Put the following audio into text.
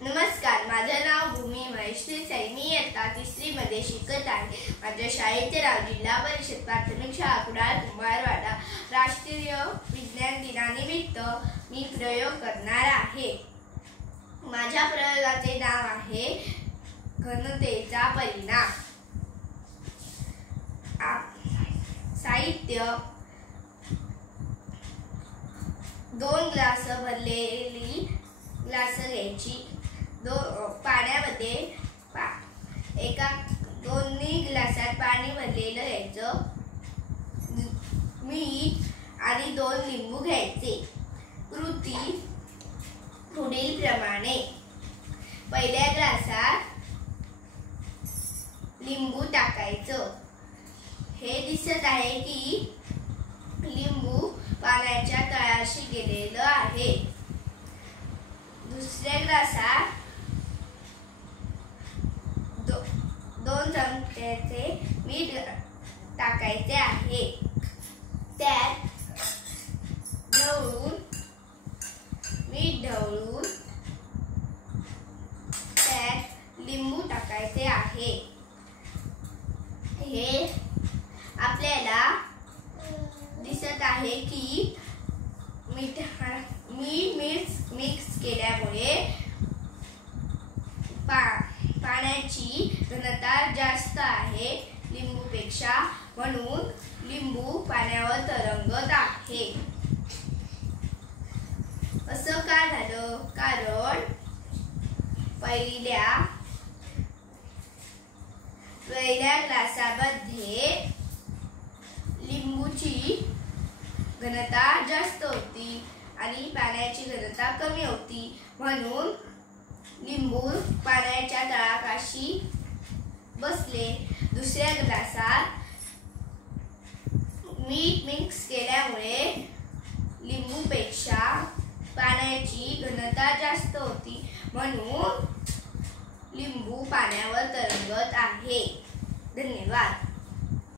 नमस्कार, माझे नाव भूमी महेश देसाई. मी इयत्ता 3री मध्ये शिकत आहे. माझ्या शाळेचे नाव जिल्हा परिषद प्राथमिक शाळा कुडाळ कुंभारवाडा. राष्ट्रीय विज्ञान दिनानिमित्त मी प्रयोग करणार आहे. माझ्या प्रयोगाचे नाव आहे घनतेचा परिणाम. साहित्य 2 ग्लास भरलेली ग्लास घ्यायची. पाण्यामध्ये दोन्ही ग्लासात पाणी भरलेलं घ्यायचं. मीठ आणि 2 लिंबू घ्यायचे. कृती पुढील प्रमाणे. पहिल्या ग्लासात लिंबू टाकायचं. हे दिसत आहे की लिंबू पाण्याच्या तळाशी गेलेलं आहे. दुसऱ्या ग्लासात 2 चमचे मीठ टाकायचे आहे. त्यात मीठ ढवळून त्यात लिंबू टाकायचे आहे. हे आपल्याला दिसत आहे की मीठ मिक्स केल्यामुळे पाण्याची घनता जास्त आहे लिंबूपेक्षा, म्हणून लिंबू पाण्यावर तरंगत आहे. असं का झालं? कारण पहिल्या ग्लासामध्ये लिंबूची घनता जास्त होती आणि पाण्याची घनता कमी होती, म्हणून लिंबू पाण्याच्या तळापाशी बसले. दुसऱ्या ग्लासात मीठ मिक्स केल्यामुळे लिंबूपेक्षा पाण्याची घनता जास्त होती, म्हणून लिंबू पाण्यावर तरंगत आहे. धन्यवाद.